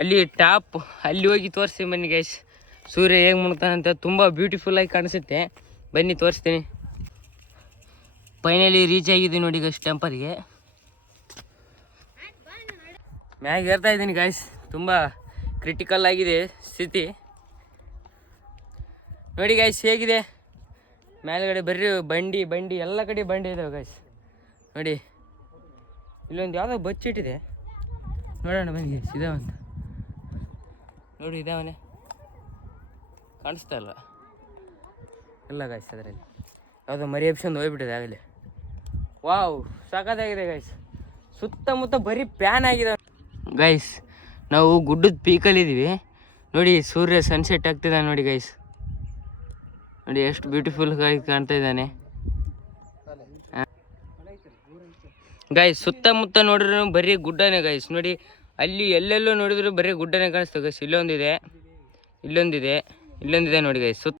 ಅಲ್ಲಿ ಟಾಪ್ ಅಲ್ಲಿ ಹೋಗಿ ತೋರಿಸ್ತೀನಿ ಬನ್ನಿ ಗೈಸ್. ಸೂರ್ಯ ಹೇಗೆ ಮುಣ್ತಾನಂತ ತುಂಬ ಬ್ಯೂಟಿಫುಲ್ಲಾಗಿ ಕಾಣಿಸುತ್ತೆ. ಬನ್ನಿ ತೋರಿಸ್ತೀನಿ. ಫೈನಲಿ ರೀಚ್ ಆಗಿದ್ದೀನಿ ನೋಡಿ ಗೈಸ್ ಟೆಂಪಲ್ಗೆ. ಮ್ಯಾಗ ಏರ್ತಾ ಇದ್ದೀನಿ ಗೈಸ್. ತುಂಬ ಕ್ರಿಟಿಕಲ್ ಆಗಿದೆ ಸ್ಥಿತಿ ನೋಡಿ ಗೈಸ್ ಹೇಗಿದೆ. ಮೇಲ್ಗಡೆ ಬರ್ರಿ ಬಂಡಿ ಎಲ್ಲ ಕಡೆ ಬಂಡಿ ಇದಾವೆ ಗೈಸ್ ನೋಡಿ. ಇಲ್ಲೊಂದು ಯಾವುದೋ ಬಚ್ಚಿಟ್ಟಿದೆ, ನೋಡೋಣ ಬನ್ನಿ ಗೈಸ್. ಇದಾವಂತ ನೋಡಿ, ಇದಾವನೆ ಕಾಣಿಸ್ತಾ ಇಲ್ಲ. ಇಲ್ಲ ಗೈಸ್, ಅದರಲ್ಲಿ ಯಾವುದೋ ಮರಿ ಎಪ್ಸಂದು ಹೋಗ್ಬಿಟ್ಟಿದೆ ಆಗಲಿ. ವಾವ್, ಸಾಕಾಗಿದೆ ಗೈಸ್. ಸುತ್ತಮುತ್ತ ಬರೀ ಪ್ಯಾನ್ ಆಗಿದೆ ಗೈಸ್. ನಾವು ಗುಡ್ಡದ ಪೀಕಲ್ಲಿದ್ದೀವಿ ನೋಡಿ. ಸೂರ್ಯ ಸನ್ಸೆಟ್ ಆಗ್ತಿದ್ದಾನೆ ನೋಡಿ ಗೈಸ್. ನೋಡಿ ಎಷ್ಟು ಬ್ಯೂಟಿಫುಲ್ ಆಗಿ ಕಾಣ್ತಾ ಇದ್ದಾನೆ ಗೈಸ್. ಸುತ್ತಮುತ್ತ ನೋಡಿದ್ರು ಬರೀ ಗುಡ್ಡನೇ ಗೈಸ್ ನೋಡಿ. ಅಲ್ಲಿ ಎಲ್ಲೆಲ್ಲೋ ನೋಡಿದ್ರು ಬರೀ ಗುಡ್ಡನೇ ಕಾಣಿಸ್ತದೆ ಗೈಸ್. ಇಲ್ಲೊಂದಿದೆ ನೋಡಿ ಗೈಸ್.